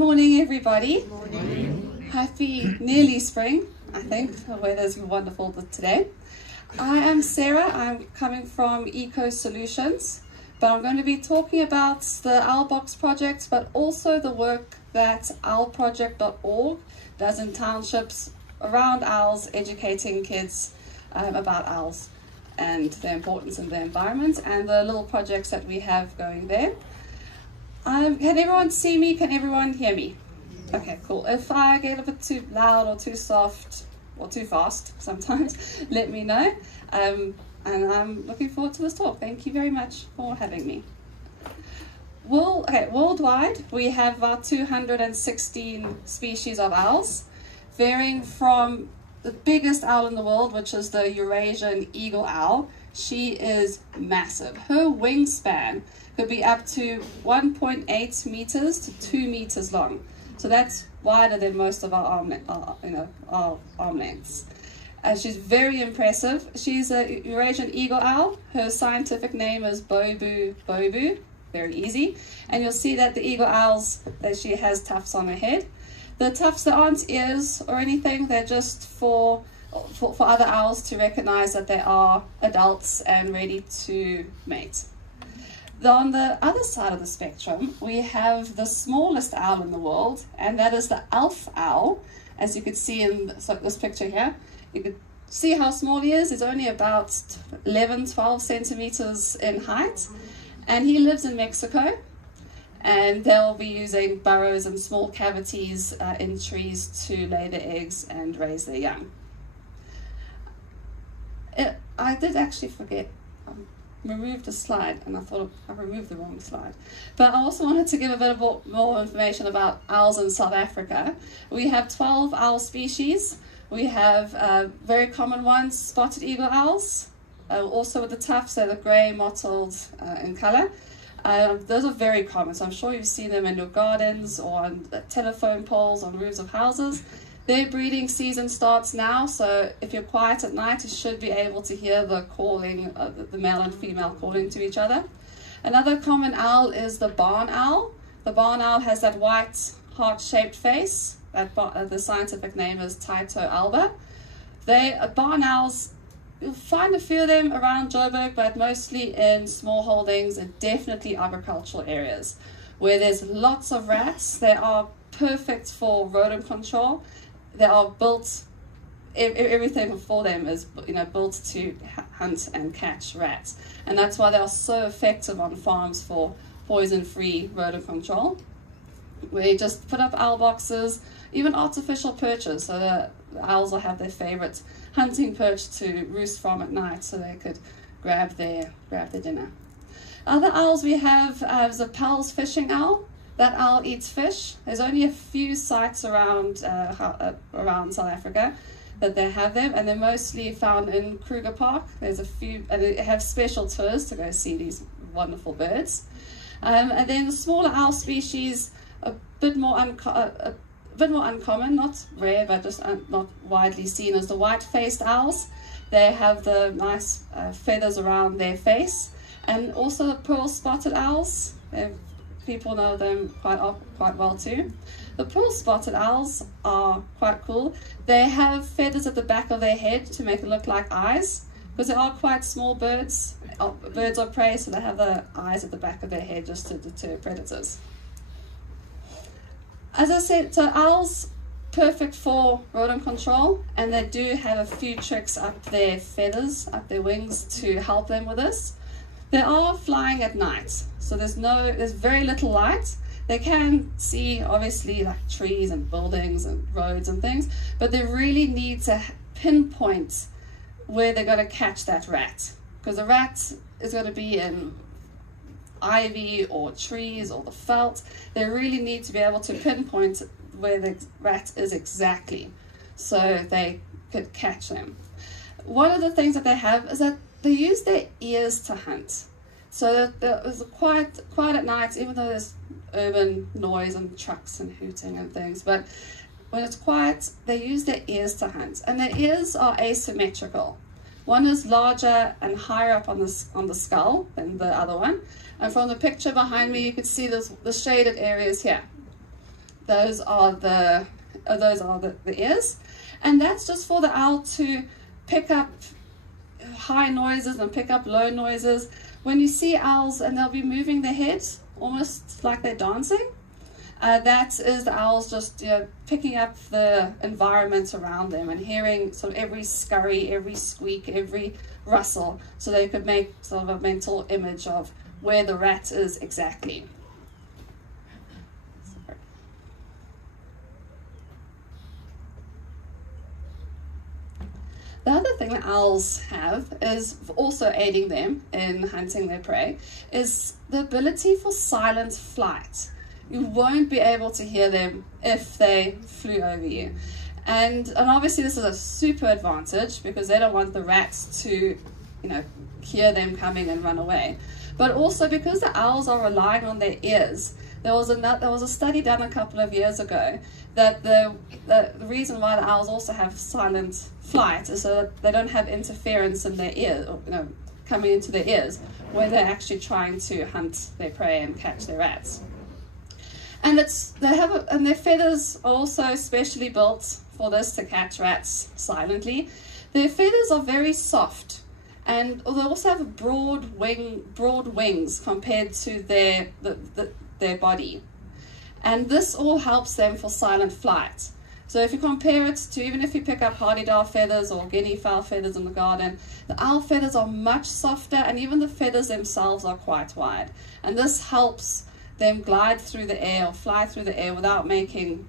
morning, everybody. Good morning. Happy nearly spring, I think. The weather's wonderful today. I am Sarah. I'm coming from Eco Solutions, but I'm going to be talking about the Owlbox project, but also the work that owlproject.org does in townships around owls, educating kids about owls and their importance in the environment, and the little projects that we have going there. Can everyone see me? Can everyone hear me? Okay, cool. If I get a bit too loud or too soft or too fast sometimes, let me know. And I'm looking forward to this talk. Thank you very much for having me. Worldwide, we have about 216 species of owls, varying from the biggest owl in the world, which is the Eurasian eagle owl. She is massive. Her wingspan could be up to 1.8 meters to 2 meters long. So that's wider than most of our arm lengths. She's very impressive. She's a Eurasian eagle owl. Her scientific name is Bobu bobu. Very easy. And you'll see that the eagle owls, that she has tufts on her head. The tufts, there aren't ears or anything. They're just for other owls to recognize that they are adults and ready to mate. On the other side of the spectrum, we have the smallest owl in the world, and that is the elf owl. As you can see in this picture here, you can see how small he is. He's only about 11-12 centimeters in height, and he lives in Mexico, and they'll be using burrows and small cavities in trees to lay their eggs and raise their young. I did actually forget. Removed a slide, and I thought I removed the wrong slide. But I also wanted to give a bit more information about owls in South Africa. We have 12 owl species. We have very common ones, spotted eagle owls, also with the tufts. They're the grey mottled in colour. Those are very common, so I'm sure you've seen them in your gardens or on telephone poles on roofs of houses. Their breeding season starts now, so if you're quiet at night, you should be able to hear the calling, the male and female calling to each other. Another common owl is the barn owl. The barn owl has that white heart-shaped face. The scientific name is Tyto alba. Barn owls, you'll find a few of them around Joburg, but mostly in small holdings and definitely agricultural areas where there's lots of rats. They are perfect for rodent control. They are built, everything for them is built to hunt and catch rats, and that's why they are so effective on farms for poison-free rodent control. We just put up owl boxes, even artificial perches, so the owls will have their favorite hunting perch to roost from at night, so they could grab their dinner. Other owls we have is a Pell's fishing owl. That owl eats fish. There's only a few sites around South Africa that they have them, and they're mostly found in Kruger Park. There's a few, and they have special tours to go see these wonderful birds. And then the smaller owl species, a bit more uncommon, not rare, but just not widely seen, as the white-faced owls. They have the nice feathers around their face, and also the pearl-spotted owls. People know them quite well too. The pearl-spotted owls are quite cool. They have feathers at the back of their head to make it look like eyes, because they are quite small birds of prey, so they have the eyes at the back of their head just to deter predators. As I said, so owls, perfect for rodent control, and they do have a few tricks up their feathers, up their wings, to help them with this. They are flying at night, so there's very little light. They can see, obviously, like trees and buildings and roads and things, but they really need to pinpoint where they're going to catch that rat, because the rat is going to be in ivy or trees or the felt. They really need to be able to pinpoint where the rat is exactly, so they could catch them. One of the things that they have is that they use their ears to hunt. So it's quiet at night, even though there's urban noise and trucks and hooting and things. But when it's quiet, they use their ears to hunt. And their ears are asymmetrical. One is larger and higher up on the skull than the other one. And from the picture behind me, you can see the shaded areas here. those are the ears, and that's just for the owl to pick up high noises and pick up low noises. When you see owls and they'll be moving their heads almost like they're dancing, that is the owls just picking up the environment around them and hearing sort of every scurry, every squeak, every rustle, so they could make sort of a mental image of where the rat is exactly. The other thing that owls have is also aiding them in hunting their prey is the ability for silent flight. You won't be able to hear them if they flew over you. And obviously this is a super advantage because they don't want the rats to, hear them coming and run away. But also because the owls are relying on their ears. There was a study done a couple of years ago that the reason why the owls also have silent flight is so that they don't have interference in their ears, coming into their ears, where they're actually trying to hunt their prey and catch their rats. And their feathers are also specially built for this, to catch rats silently. Their feathers are very soft, and they also have broad wings compared to their body. And this all helps them for silent flight. So if you compare it to, even if you pick up hardy-daw feathers or guinea fowl feathers in the garden, the owl feathers are much softer, and even the feathers themselves are quite wide. And this helps them glide through the air or fly through the air without making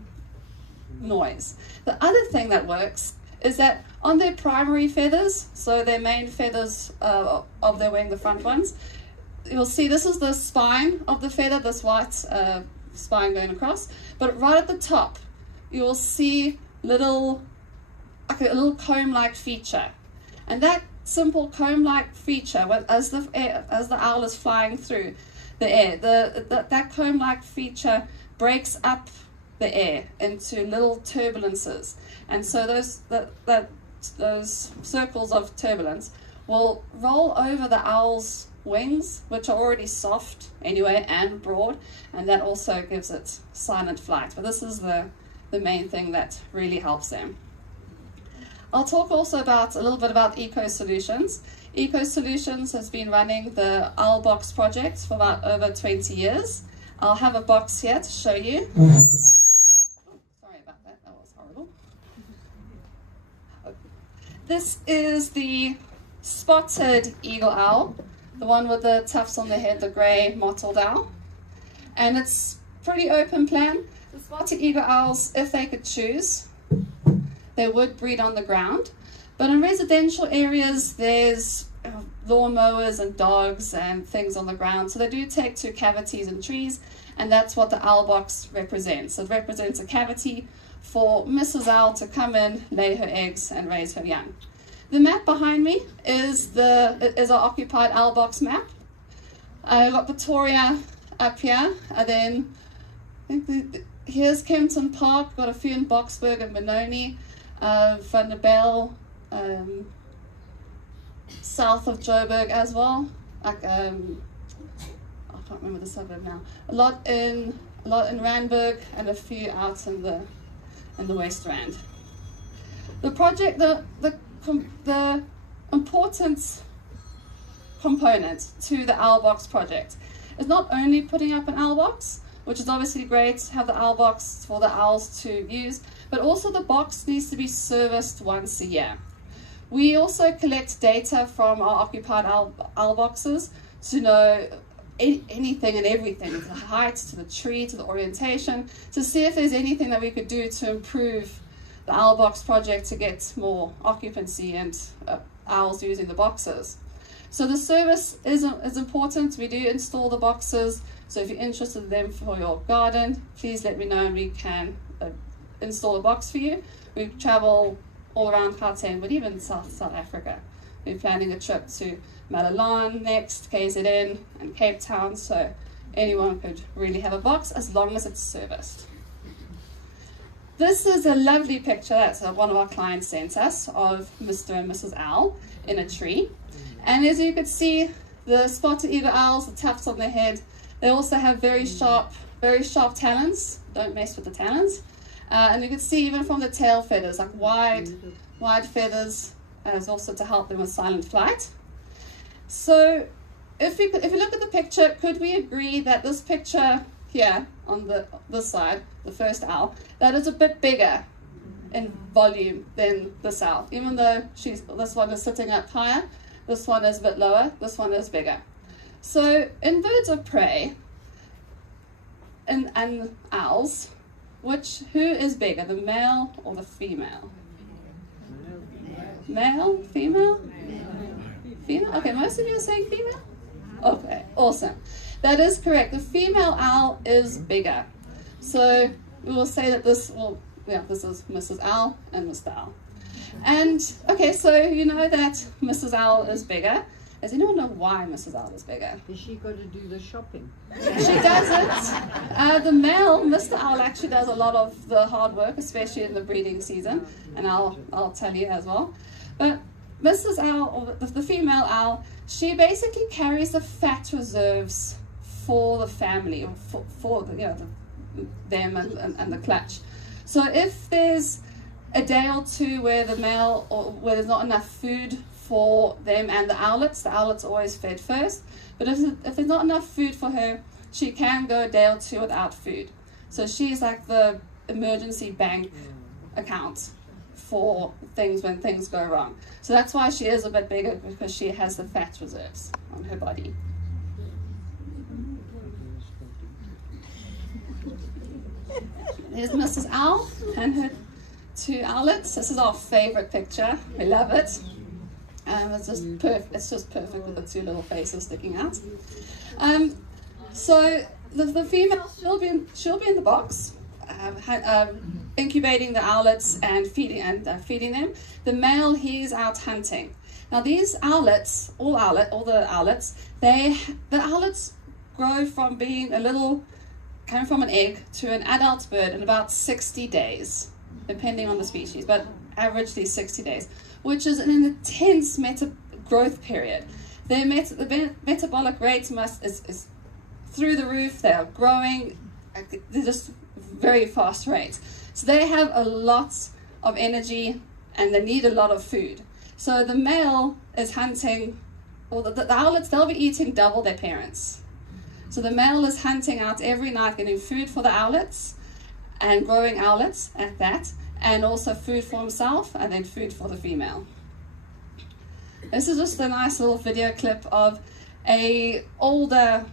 noise. The other thing that works is that on their primary feathers, so their main feathers of their wing, the front ones, you'll see this is the spine of the feather, this white spine going across, but right at the top you will see a little comb-like feature, and that simple comb-like feature, as the owl is flying through the air, that comb-like feature breaks up the air into little turbulences, and so those circles of turbulence will roll over the owl's wings, which are already soft anyway and broad, and that also gives it silent flight. But this is the main thing that really helps them. I'll talk also a little bit about Eco Solutions. Eco Solutions has been running the Owl Box project for about over 20 years. I'll have a box here to show you. Oh, sorry about that, that was horrible. This is the spotted eagle owl, the one with the tufts on the head, the grey mottled owl. And it's pretty open plan. The spotted eagle owls, if they could choose, they would breed on the ground. But in residential areas, there's lawnmowers and dogs and things on the ground. So they do take to cavities in trees, and that's what the owl box represents. It represents a cavity for Mrs. Owl to come in, lay her eggs, and raise her young. The map behind me is our occupied owl box map. I've got Pretoria up here, and then I think here's Kempton Park, got a few in Boksburg and Benoni, Van der Bijl, south of Joburg as well. I can't remember the suburb now. A lot in Randburg, and a few out in the West Rand. The project, the important component to the owl box project is not only putting up an owl box, which is obviously great to have the owl box for the owls to use, but also the box needs to be serviced once a year. We also collect data from our occupied owl boxes to know anything and everything, to the height, to the tree, to the orientation, to see if there's anything that we could do to improve the owl box project to get more occupancy and owls using the boxes. So the service is important. We do install the boxes, so if you're interested in them for your garden, please let me know and we can install a box for you. We travel all around Gauteng, but even South Africa. We're planning a trip to Malalon next, KZN and Cape Town, so anyone could really have a box as long as it's serviced. This is a lovely picture that one of our clients sent us of Mr. and Mrs. Owl in a tree. And as you could see, the spotted eagle owls, the tufts on their head, they also have very sharp talons don't mess with the talons. And you can see even from the tail feathers, like wide feathers, as also to help them with silent flight. So if you look at the picture, could we agree that this picture here on this side, the first owl, that is a bit bigger in volume than this owl? Even though this one is sitting up higher, this one is a bit lower, this one is bigger. So in birds of prey and owls, who is bigger, the male or the female? Male? Female? Female? Okay, most of you are saying female? Okay, awesome. That is correct. The female owl is bigger. So we will say that this is Mrs. Owl and Mr. Owl. And, okay, so you know that Mrs. Owl is bigger. Does anyone know why Mrs. Owl is bigger? Has she got to do the shopping? She doesn't. The male, Mr. Owl, actually does a lot of the hard work, especially in the breeding season, and I'll tell you as well. But Mrs. Owl, or the female owl, she basically carries the fat reserves for the family, or for them and the clutch. So if there's a day or two where the male, or where there's not enough food for them and the owlet's always fed first. But if there's not enough food for her, she can go a day or two without food. So she's like the emergency bank account for things when things go wrong. So that's why she is a bit bigger, because she has the fat reserves on her body. There's Mrs. Owl and her two owlets. This is our favorite picture. We love it. It's just perfect. It's just perfect with the two little faces sticking out. So the female, she'll be in the box, incubating the owlets and feeding them. The male, he's out hunting. Now these owlets, all the owlets, the owlets grow from being coming from an egg to an adult bird in about 60 days, depending on the species, but averagely 60 days, which is an intense growth period. The metabolic rate is through the roof. They are growing, they're just very fast rates. So they have a lot of energy and they need a lot of food. So the male is hunting, or the owlets, they'll be eating double their parents. So the male is hunting out every night, getting food for the owlets and growing owlets at that, and also food for himself and then food for the female. This is just a nice little video clip of an older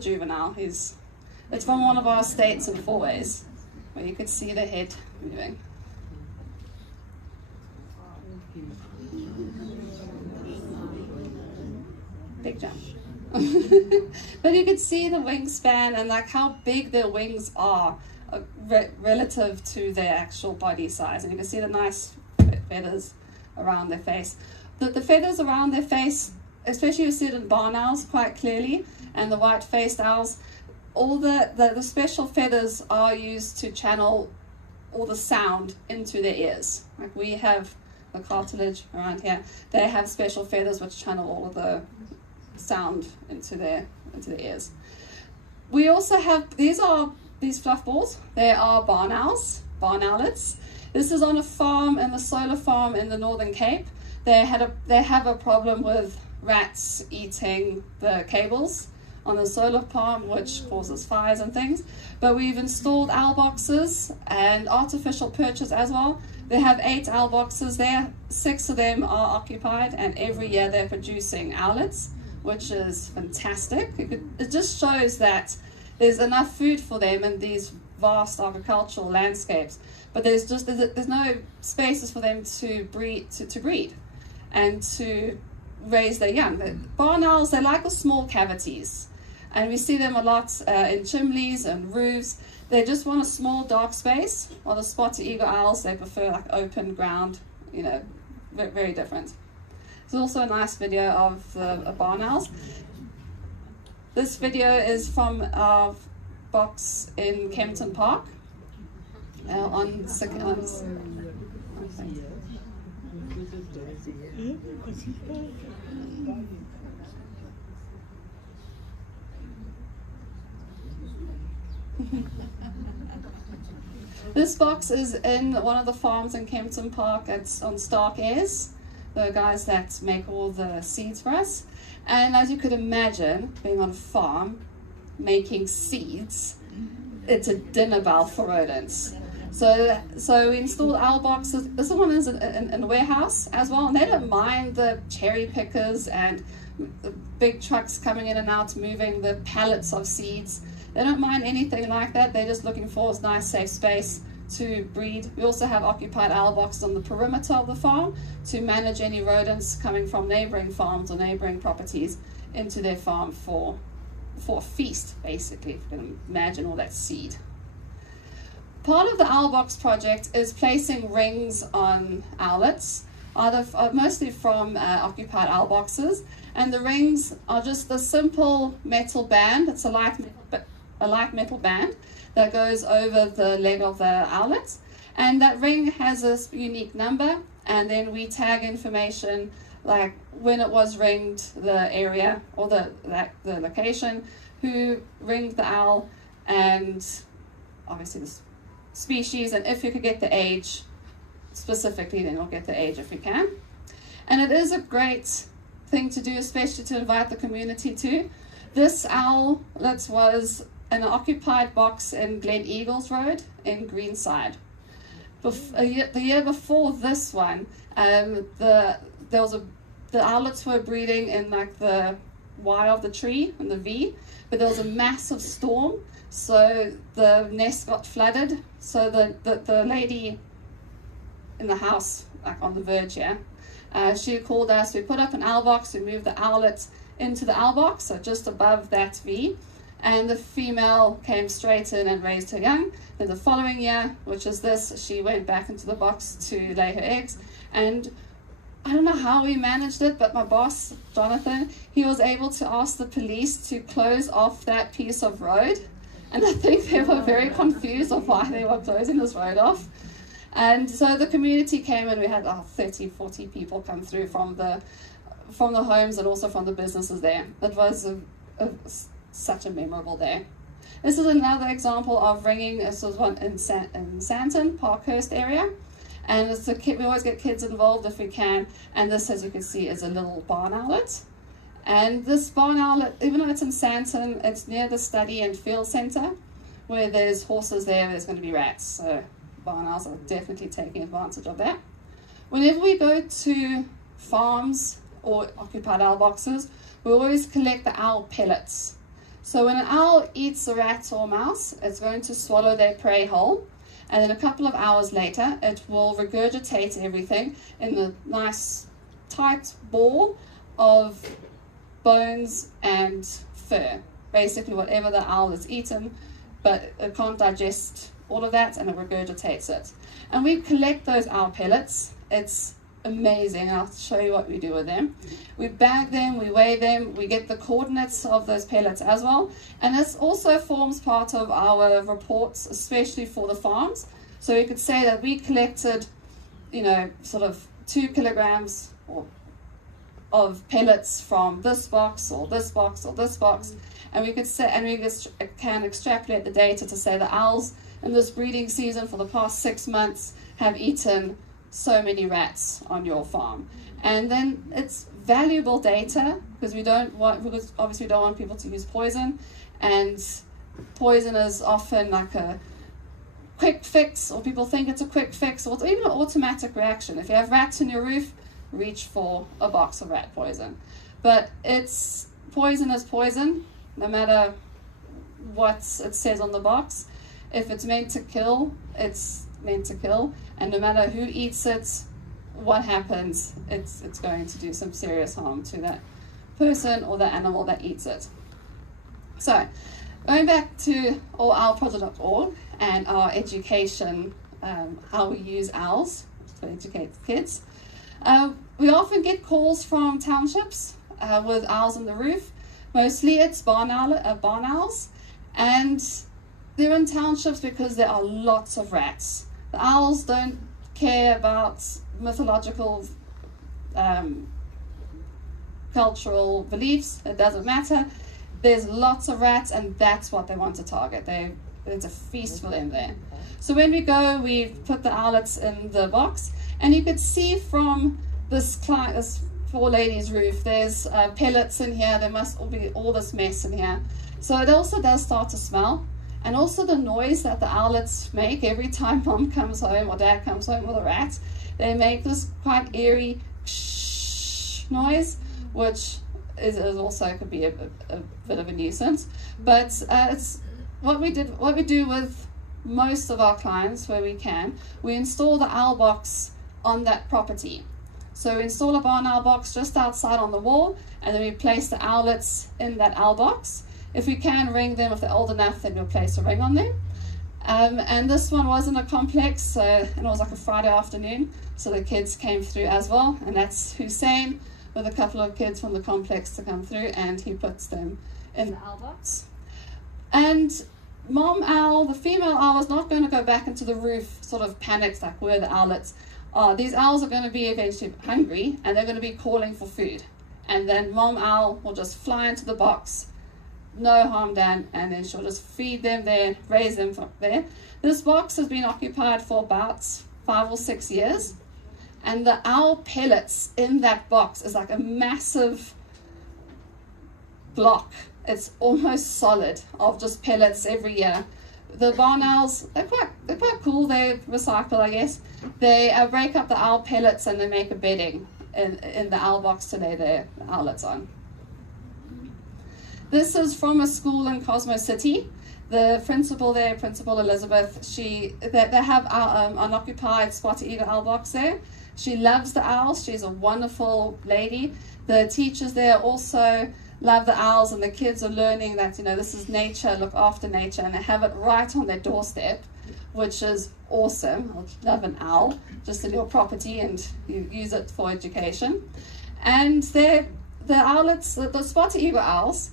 juvenile. It's from one of our estates in Fourways, where you could see the head moving. Big jump. But you could see the wingspan and like how big their wings are relative to their actual body size, and you can see the nice feathers around their face. The feathers around their face, especially you see it in barn owls quite clearly, and the white-faced owls, all the special feathers are used to channel all the sound into their ears. Like we have the cartilage around here, they have special feathers which channel all of the sound into their ears. We also have these fluff balls. They are barn owls, barn owlets. This is on a farm, in the solar farm in the Northern Cape. They have a problem with rats eating the cables on the solar farm, which causes fires and things. But we've installed owl boxes and artificial perches as well. They have 8 owl boxes there. 6 of them are occupied, and every year they're producing owlets, which is fantastic. It just shows that there's enough food for them in these vast agricultural landscapes, but there's no spaces for them to breed and to raise their young. The barn owls, they like the small cavities, and we see them a lot in chimneys and roofs. They just want a small dark space, while the spotted eagle owls, they prefer like open ground, very different. There's also a nice video of the barn owls. This video is from our box in Kempton Park on This box is in one of the farms in Kempton Park. It's on Stark Airs, the guys that make all the seeds for us. And as you could imagine, being on a farm, making seeds, it's a dinner bell for rodents. So we installed owl boxes. This one is in a warehouse as well, and they don't mind the cherry pickers and the big trucks coming in and out, moving the pallets of seeds. They don't mind anything like that. They're just looking for a nice, safe space to breed. We also have occupied owl boxes on the perimeter of the farm to manage any rodents coming from neighboring farms or neighboring properties into their farm for a feast, basically, if you can imagine all that seed. Part of the owl box project is placing rings on owlets, mostly from occupied owl boxes, and the rings are just a simple metal band. It's a light metal band that goes over the leg of the owlet, and that ring has a unique number, and then we tag information like when it was ringed, the area or the location, who ringed the owl, and obviously the species, and if you could get the age specifically, then we'll get the age if we can. And it is a great thing to do, especially to invite the community to. This owl that was in an occupied box in Glen Eagles Road in Greenside. The year before this one, the owlets were breeding in like the Y of the tree and the V, but there was a massive storm, so the nest got flooded. So the lady in the house, like on the verge here, she called us. We put up an owl box. We moved the owlet into the owl box, so just above that V, and the female came straight in and raised her young. Then the following year, which is this, she went back into the box to lay her eggs. And I don't know how we managed it, but my boss, Jonathan, he was able to ask the police to close off that piece of road. And I think they were very confused of why they were closing this road off. And so the community came, and we had 30, 40 people come through from the homes and also from the businesses there. It was such a memorable day. This is another example of ringing. This was one in Santon, Parkhurst area. And we always get kids involved if we can. And this, as you can see, is a little barn owlet. And this barn owlet, even though it's in Santon, it's near the study and field centre, where there's horses there's going to be rats. So barn owls are definitely taking advantage of that. Whenever we go to farms or occupied owl boxes, we always collect the owl pellets. So when an owl eats a rat or a mouse, it's going to swallow their prey whole. And then a couple of hours later, it will regurgitate everything in a nice tight ball of bones and fur. Basically whatever the owl has eaten, but it can't digest all of that, and it regurgitates it. And we collect those owl pellets. It's amazing. I'll show you what we do with them. We bag them, we weigh them, we get the coordinates of those pellets as well. And this also forms part of our reports, especially for the farms. So you could say that we collected, sort of 2 kilograms of pellets from this box or this box or this box. And we could say, and we can extrapolate the data to say the owls in this breeding season for the past 6 months have eaten so many rats on your farm. And then it's valuable data, because obviously we don't want people to use poison, and poison is often like a quick fix, or people think it's a quick fix, or even an automatic reaction. If you have rats in your roof, reach for a box of rat poison. But poison is poison, no matter what it says on the box. If it's meant to kill, it's meant to kill, and no matter who eats it, what happens, it's going to do some serious harm to that person or the animal that eats it. So going back to allowlproject.org and our education, how we use owls to educate the kids. We often get calls from townships with owls on the roof. Mostly it's barn owls, and they're in townships because there are lots of rats. The owls don't care about mythological, cultural beliefs. It doesn't matter. There's lots of rats, and that's what they want to target. it's a feast for them there. So when we go, we put the owlets in the box, and you could see from this poor lady's roof, there's pellets in here. There must be all this mess in here. So it also does start to smell. And also the noise that the owlets make every time mom comes home or dad comes home with a rat, they make this quite eerie noise, which is also could be a bit of a nuisance. But it's what we do with most of our clients where we can. We install the owl box on that property. So we install a barn owl box just outside on the wall, and then we place the owlets in that owl box. If we can ring them, if they're old enough, then we'll place a ring on them. And this one was in a complex, and it was like a Friday afternoon, so the kids came through as well, and that's Hussein with a couple of kids from the complex to come through, and he puts them in the owl box. And mom owl, the female owl, is not going to go back into the roof sort of panicked like where the owlets are. These owls are going to be eventually hungry, and they're going to be calling for food. And then mom owl will just fly into the box, no harm done, and then she'll just feed them there, raise them from there. This box has been occupied for about 5 or 6 years, and the owl pellets in that box is like a massive block. It's almost solid of just pellets every year. The barn owls, they're quite cool. They recycle, I guess. They break up the owl pellets and they make a bedding in the owl box to lay their owlets on. This is from a school in Cosmo City. The principal there, Principal Elizabeth, they have an unoccupied spotted eagle owl box there. She loves the owls. She's a wonderful lady. The teachers there also love the owls, and the kids are learning that, you know, this is nature, look after nature, and they have it right on their doorstep, which is awesome. I love an owl just in your property, and you use it for education. And the owlets, the spotted eagle owls,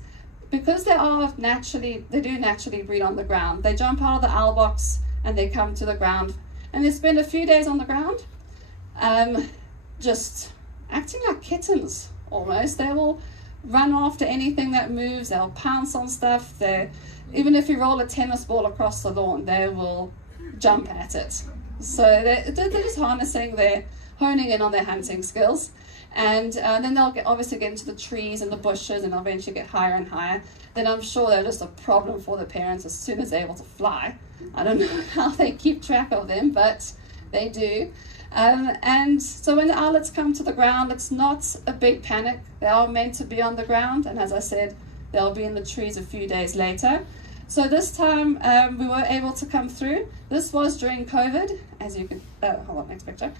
because they do naturally breed on the ground. They jump out of the owl box and they come to the ground, and they spend a few days on the ground, just acting like kittens almost. They will run after anything that moves. They'll pounce on stuff. Even if you roll a tennis ball across the lawn, they will jump at it. So they're just honing in on their hunting skills. And then they'll obviously get into the trees and the bushes, and they'll eventually get higher and higher. Then I'm sure they're just a problem for the parents as soon as they're able to fly. I don't know how they keep track of them, but they do. And so when the owlets come to the ground, it's not a big panic. They are meant to be on the ground, and as I said, they'll be in the trees a few days later. So this time we were able to come through. This was during COVID, as you could, hold on, next picture.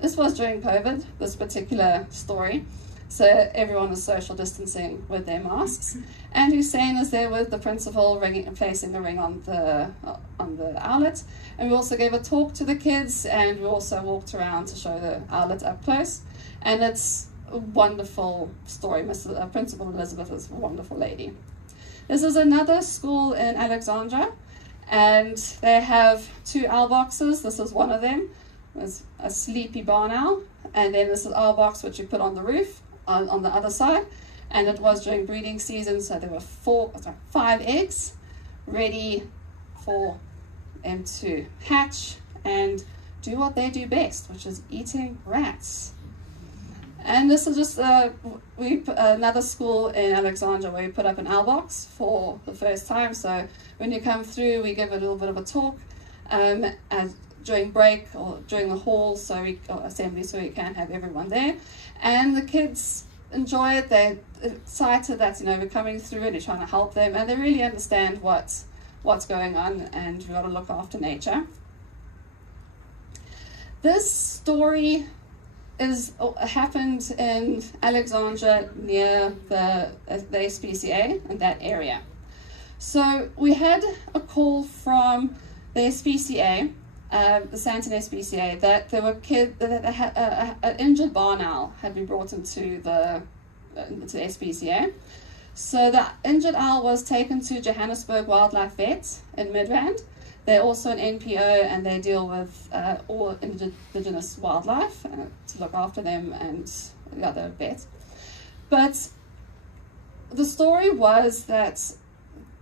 This was during COVID, this particular story. So everyone was social distancing with their masks. And Hussein is there with the principal placing the ring on the owlet. And we also gave a talk to the kids, and we also walked around to show the owlet up close. And it's a wonderful story. Principal Elizabeth is a wonderful lady. This is another school in Alexandra, and they have 2 owl boxes. This is one of them. There's a sleepy barn owl, and then this is owl box which you put on the roof on the other side, and it was during breeding season, so there were 5 eggs ready for them to hatch and do what they do best, which is eating rats. And this is just another school in Alexandria where we put up an owl box for the first time. So when you come through, we give a little bit of a talk during break or during the hall, or assembly, so we can have everyone there. And the kids enjoy it. They're excited that, you know, we're coming through and we're trying to help them, and they really understand what's going on, and we've got to look after nature. This story happened in Alexandria near the SPCA in that area. So we had a call from the SPCA, the Santon SPCA, that there were an injured barn owl had been brought into the SPCA. So the injured owl was taken to Johannesburg Wildlife Vet in Midrand. They're also an NPO, and they deal with all indigenous wildlife to look after them and the other vets. But the story was that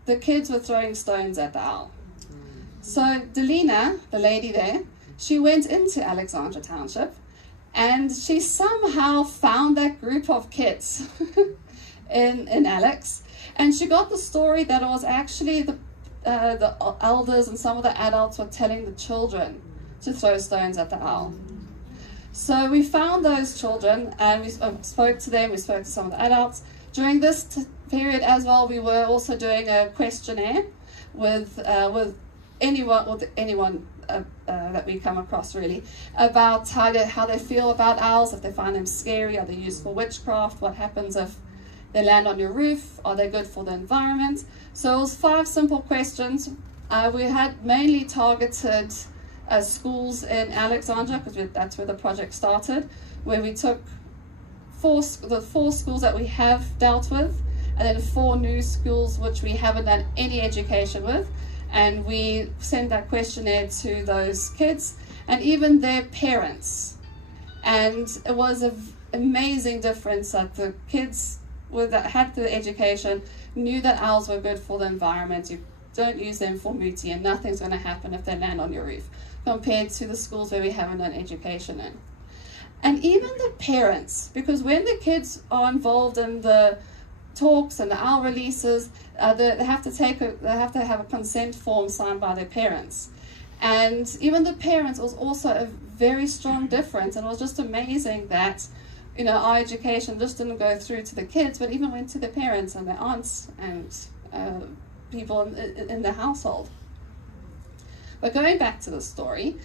the kids were throwing stones at the owl. So Delina, the lady there, she went into Alexandra Township and she somehow found that group of kids in Alex, and she got the story that it was actually the elders and some of the adults were telling the children to throw stones at the owl. So we found those children and we spoke to them, we spoke to some of the adults. During this period as well, we were also doing a questionnaire with anyone that we come across, really, about how they feel about owls, if they find them scary, are they used for witchcraft, what happens if they land on your roof, are they good for the environment. So it was 5 simple questions. We had mainly targeted schools in Alexandria, because that's where the project started, where we took the 4 schools that we have dealt with, and then 4 new schools which we haven't done any education with, and we sent that questionnaire to those kids and even their parents, and it was an amazing difference that the kids that had the education knew that owls were good for the environment. You don't use them for muti and nothing's going to happen if they land on your roof, compared to the schools where we haven't done education in. And even the parents, because when the kids are involved in the talks and the owl releases, they have to have a consent form signed by their parents. And even the parents, was also a very strong difference, and it was just amazing that, you know, our education just didn't go through to the kids, but even went to the parents and their aunts and people in the household. But going back to the story,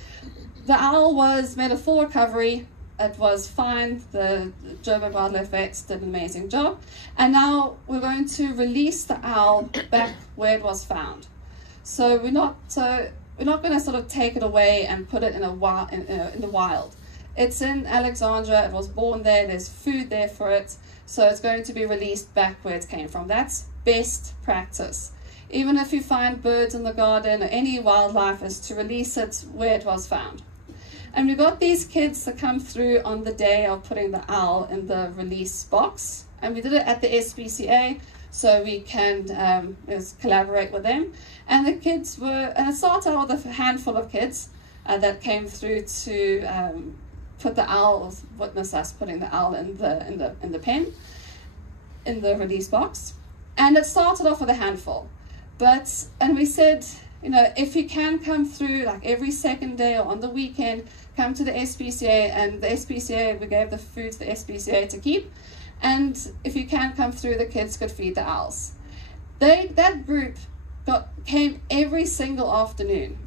the owl was made a full recovery. It was fine. The Joburg wildlife vets did an amazing job, and now we're going to release the owl back where it was found. So we're not going to sort of take it away and put it in the wild. It's in Alexandria. It was born there. There's food there for it, so it's going to be released back where it came from. That's best practice. Even if you find birds in the garden or any wildlife, is to release it where it was found. And we got these kids to come through on the day of putting the owl in the release box. And we did it at the SPCA, so we can collaborate with them. And the kids and it started out with a handful of kids that came through to put the owl, witness us putting the owl in the pen, in the release box. And it started off with a handful. And we said, you know, if you can come through like every second day or on the weekend, come to the SPCA, and the SPCA, we gave the food to the SPCA to keep, and if you can come through, the kids could feed the owls. That group came every single afternoon.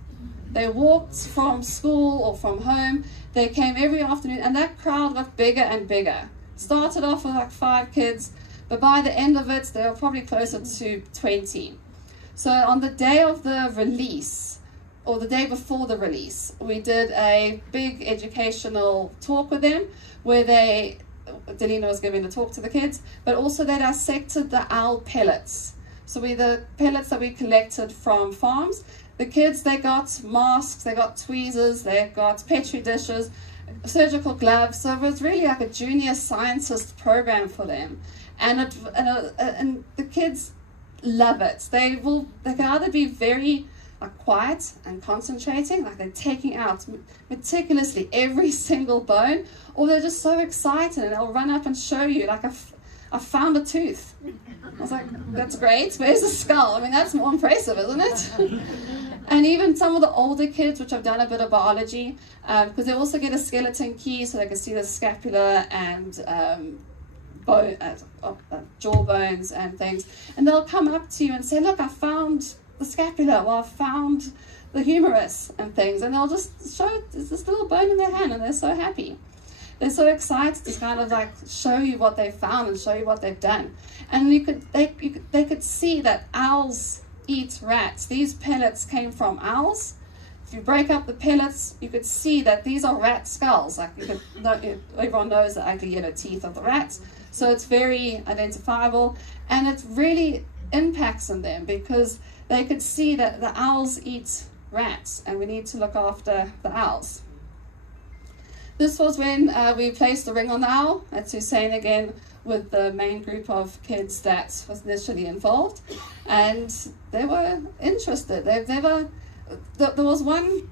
They walked from school or from home, they came every afternoon, and that crowd got bigger and bigger. Started off with like 5 kids, but by the end of it, they were probably closer to 20. So on the day of the release, or the day before the release, we did a big educational talk with them, where Delina was giving a talk to the kids, but also they dissected the owl pellets. So the pellets that we collected from farms, the kids, they got masks, they got tweezers, they got petri dishes, surgical gloves. So it was really like a junior scientist program for them. And the kids love it. They can either be very quiet and concentrating, like they're taking out meticulously every single bone, or they're just so excited and they'll run up and show you, like, I found a tooth. I was like, that's great, where's the skull? I mean, that's more impressive, isn't it? And even some of the older kids, which have done a bit of biology, because they also get a skeleton key so they can see the scapula and jaw bones and things, and they'll come up to you and say, look, I found the scapula, or I found the humerus and things, and they'll just show this little bone in their hand, and they're so happy. They're so excited to kind of like show you what they found and show you what they've done. And they could see that owls eat rats. These pellets came from owls. If you break up the pellets, you could see that these are rat skulls. Like everyone knows the ugly yellow teeth of the rats. So it's very identifiable, and it really impacts on them because they could see that the owls eat rats, and we need to look after the owls. This was when we placed the ring on the owl. That's Hussein again with the main group of kids that was initially involved, and they were interested. They've never there was one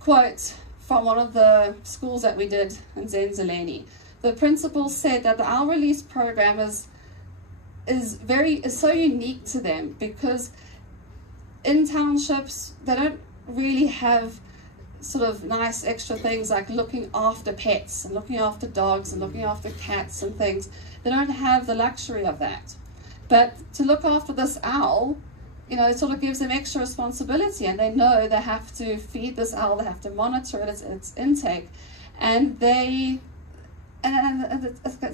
quote from one of the schools that we did in Zenzaleni. The principal said that the owl release program is so unique to them, because in townships they don't really have sort of nice extra things like looking after pets and looking after dogs and looking after cats and things. They don't have the luxury of that. But to look after this owl, you know, it sort of gives them extra responsibility, and they know they have to feed this owl, they have to monitor its intake, and it's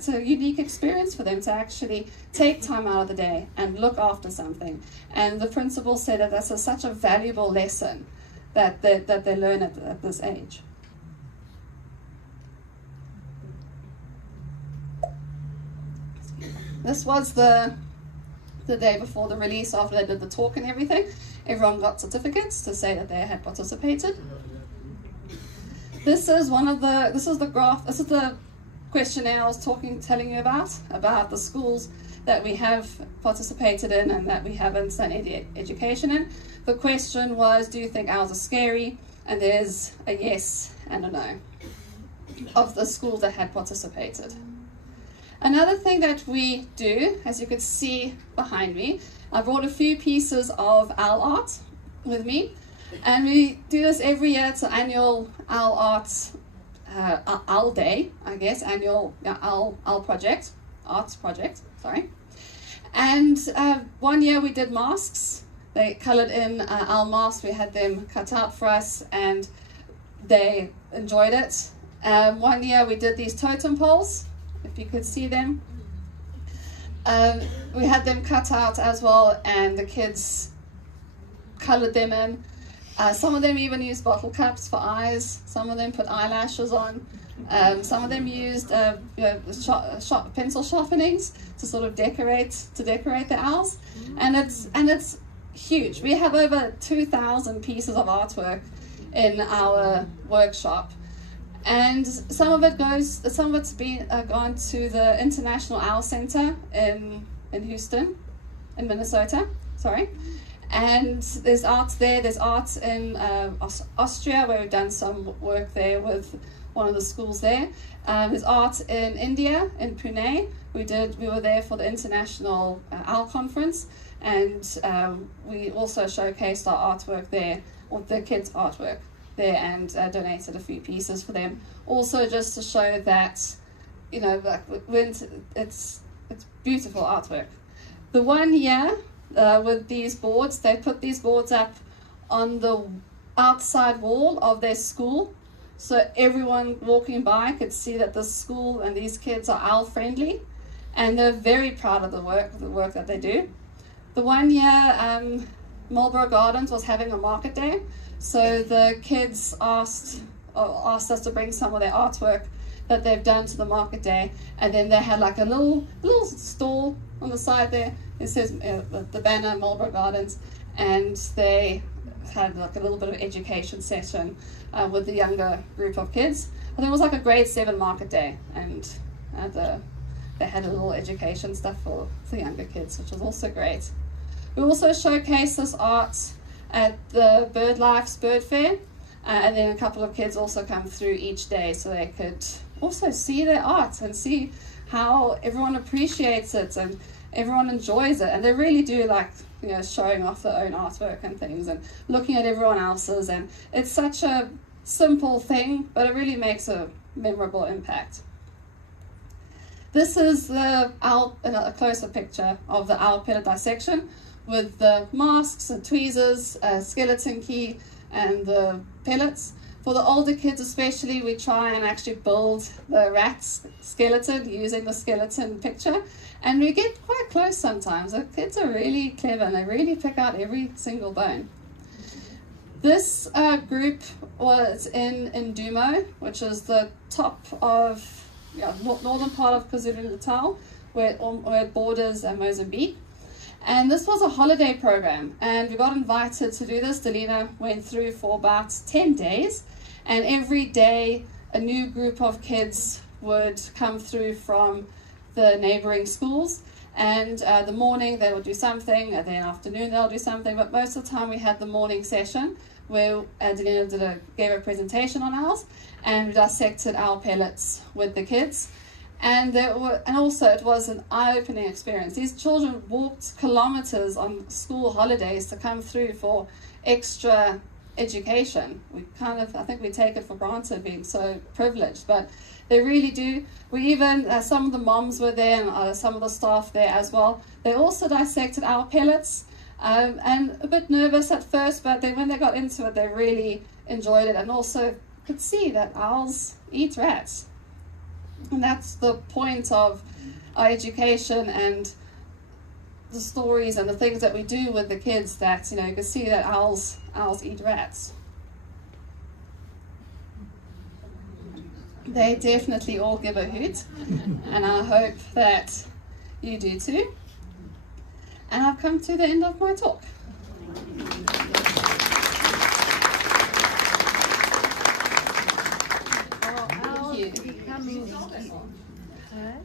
a unique experience for them to actually take time out of the day and look after something. And the principal said that that's such a valuable lesson that they learn at this age. This was the day before the release, after they did the talk and everything. Everyone got certificates to say that they had participated. This is the questionnaire I was telling you about the schools that we have participated in and that we haven't done any education in. The question was, do you think owls are scary? And there's a yes and a no of the schools that had participated. Another thing that we do, as you could see behind me, I brought a few pieces of owl art with me, and we do this every year. It's an annual owl arts, owl day, I guess, annual owl project, arts project, sorry. And one year we did masks. They coloured in owl masks. We had them cut out for us, and they enjoyed it. One year we did these totem poles, if you could see them. We had them cut out as well, and the kids coloured them in. Some of them even used bottle caps for eyes. Some of them put eyelashes on. Some of them used pencil sharpenings to sort of decorate the owls. And it's huge. We have over 2,000 pieces of artwork in our workshop. And some of it's been gone to the International Owl Center in Houston, in Minnesota, sorry. And there's arts there. There's arts in Austria, where we've done some work there with one of the schools there. There's art in India, in Pune. We were there for the International Owl Conference, and we also showcased our artwork there, or the kids' artwork there, and donated a few pieces for them. Also, just to show that, you know, it's beautiful artwork. The one year with these boards, they put these boards up on the outside wall of their school, so everyone walking by could see that the school and these kids are owl friendly, and they're very proud of the work that they do. The one year Marlborough Gardens was having a market day, so the kids asked us to bring some of their artwork that they've done to the market day, and then they had like a little stall on the side there. It says the banner Marlborough Gardens, and they had like a little bit of education session with the younger group of kids. I think it was like a grade 7 market day, and they had a little education stuff for younger kids, which was also great. We also showcased this art at the BirdLife's Bird Fair, and then a couple of kids also come through each day, so they could also see their art and see how everyone appreciates it and everyone enjoys it, and they really do like, you know, showing off their own artwork and things and looking at everyone else's, and it's such a simple thing, but it really makes a memorable impact. This is the owl, a closer picture of the owl pellet dissection with the masks and tweezers, skeleton key, and the pellets. For the older kids especially, we try and actually build the rat's skeleton using the skeleton picture, and we get quite close sometimes. The kids are really clever and they really pick out every single bone. This group was in Ndumo, which is the top of northern part of KwaZulu-Natal, where it borders Mozambique. And this was a holiday program, and we got invited to do this. Delina went through for about 10 days, and every day a new group of kids would come through from the neighboring schools, And the morning they will do something, and then afternoon they'll do something. But most of the time we had the morning session where Adelina gave a presentation on owls, and we dissected owl pellets with the kids. And also it was an eye-opening experience. These children walked kilometers on school holidays to come through for extra education. I think we take it for granted being so privileged, but they really do. We even, some of the moms were there, and some of the staff there as well. They also dissected owl pellets, and a bit nervous at first, but then when they got into it, they really enjoyed it, and also could see that owls eat rats. And that's the point of our education and the stories and the things that we do with the kids, that, you know, you can see that owls eat rats. They definitely all give a hoot, and I hope that you do too. And I've come to the end of my talk.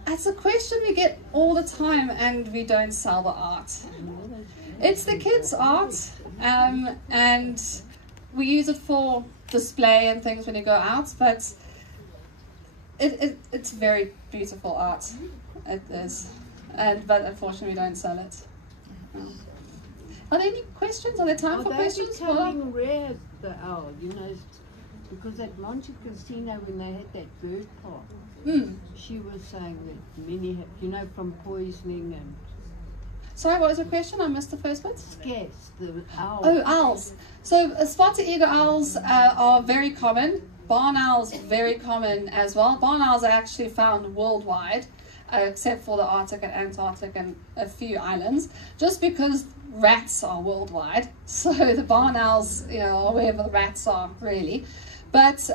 That's a question we get all the time, and we don't sell the art. It's the kids' art, and we use it for display and things when you go out, but it's very beautiful art. It is, but unfortunately we don't sell it. No. Are there any questions? Are there time for questions? Are they becoming rare, the owl, you know, because at Monte Cassino, when they had that bird park, she was saying that many have, you know, from poisoning and... Sorry, what was your question? I missed the first bit. Scarce, the owls. Oh, owls. So spotted eagle owls are very common. Barn owls very common as well. Barn owls are actually found worldwide, except for the Arctic and Antarctic and a few islands, just because rats are worldwide. So the barn owls, you know, are wherever the rats are, really. But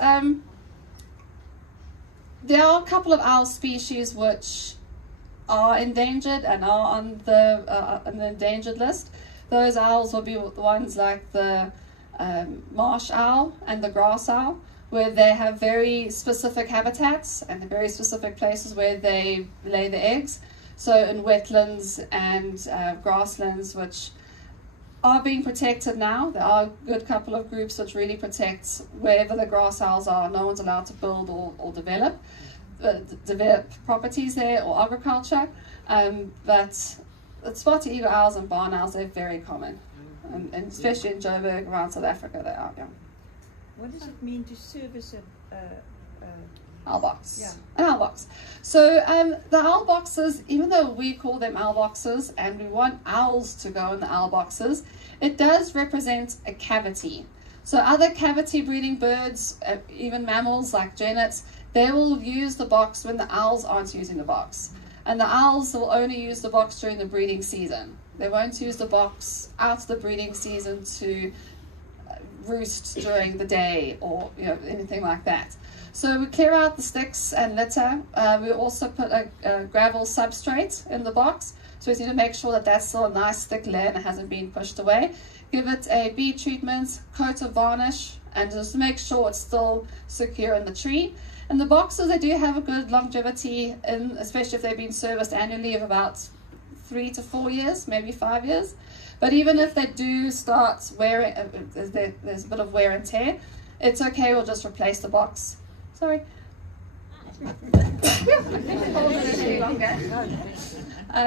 there are a couple of owl species which are endangered and are on the endangered list. Those owls will be the ones like the marsh owl and the grass owl, where they have very specific habitats and very specific places where they lay the eggs. So in wetlands and grasslands, which are being protected now. There are a good couple of groups which really protect wherever the grass owls are. No one's allowed to build or develop properties there or agriculture. But spotted eagle owls and barn owls, they're very common. And especially in Joburg, around South Africa, they are. Yeah. What does it mean to service owl box? Yeah. An owl box. So the owl boxes, even though we call them owl boxes and we want owls to go in the owl boxes, it does represent a cavity. So other cavity breeding birds, even mammals like genets, they will use the box when the owls aren't using the box. And the owls will only use the box during the breeding season. They won't use the box out the breeding season to roost during the day or anything like that. So we clear out the sticks and litter. We also put a gravel substrate in the box, so we need to make sure that that's still a nice thick layer and it hasn't been pushed away. Give it a bee treatment, coat of varnish, and just make sure it's still secure in the tree. And the boxes, they do have a good longevity, especially if they've been serviced annually, of about 3 to 4 years, maybe 5 years. But even if they do start wearing, there's a bit of wear and tear, it's okay, we'll just replace the box. Sorry.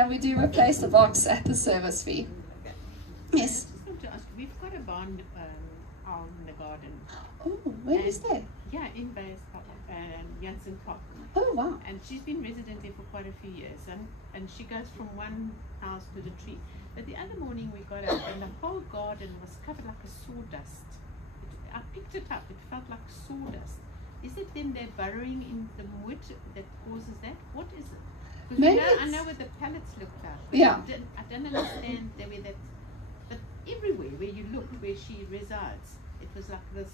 We do replace the box at the service fee. Yes? We've got a barn owl in the garden. Oh, where is that? Yeah, in Base, Janssen Park. Oh, wow. And she's been resident there for quite a few years, and she goes from one house to the tree. But the other morning we got up and the whole garden was covered like a sawdust. I picked it up, it felt like sawdust. Is it then they're burrowing in the wood that causes that? What is it? Because I know what the pellets look like. Yeah. I don't understand the way that, but everywhere where you look where she resides, it was like this,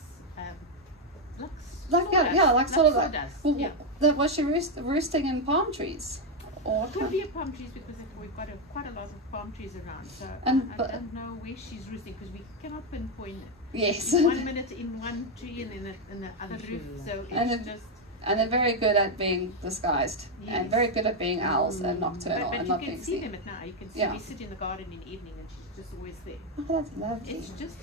like sort of sawdust. Well, was she roosting in palm trees? Or it could be a palm trees because we've got quite a lot of palm trees around. So I don't know where she's roosting because we cannot pinpoint it. Yes. 1 minute in one tree and in the other roof. So it's just. And they're very good at being disguised, and Yes. very good at being owls and nocturnal But and you not can being see seen. them at night. You can see Yeah. we sit in the garden in the evening and she's just always there. Oh, that's lovely. It's just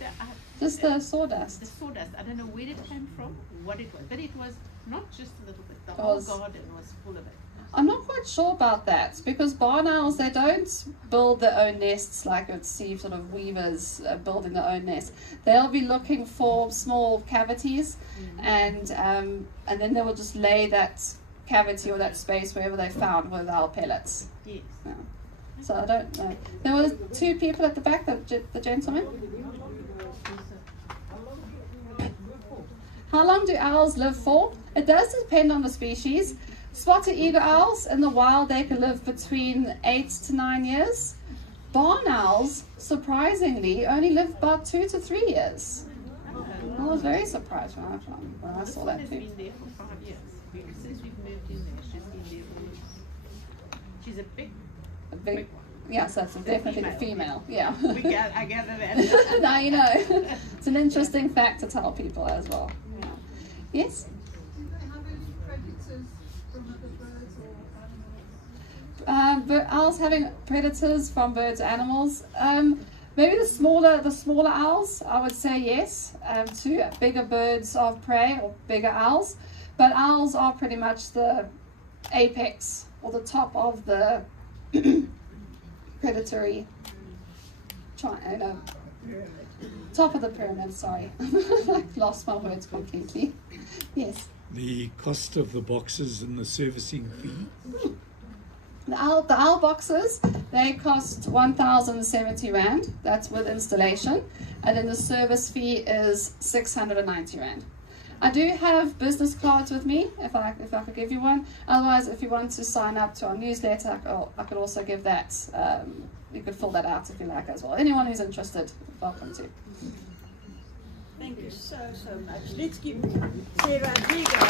Just the sawdust. the sawdust. I don't know where it came from, what it was, but it was not just a little bit. The It whole was- garden was full of it. I'm not quite sure about that, because barn owls, they don't build their own nests like you'd see sort of weavers building their own nests. They'll be looking for small cavities, and then they will just lay that cavity or that space wherever they found with owl pellets. Yes. Yeah. So I don't know. There were 2 people at the back, the gentleman. How long do owls live for? It does depend on the species. Spotted eagle owls in the wild, they can live between 8 to 9 years. Barn owls, surprisingly, only live about 2 to 3 years. I was very surprised when I This saw one that has too. been there for 5 years. Since we've moved in there, she's been there for years. She's a big A big, yes, that's definitely the female. Yeah. I gather that. Now you know. It's an interesting fact to tell people as well. Yeah. Yes? Do they have any predators from other birds or animals? But owls having predators from birds or animals. Maybe the smaller owls, I would say yes, to bigger birds of prey or bigger owls. But owls are pretty much the apex or the top of the predatory top of the pyramid, sorry. I lost my words completely. Yes. The cost of the boxes and the servicing fee? The owl boxes, they cost 1,070 Rand. That's with installation. And then the service fee is 690 Rand. I do have business cards with me, if I could give you one. Otherwise, if you want to sign up to our newsletter, I could also give that. You could fill that out if you like as well. Anyone who's interested, welcome to. Thank you so much. Let's give Sarah Rika.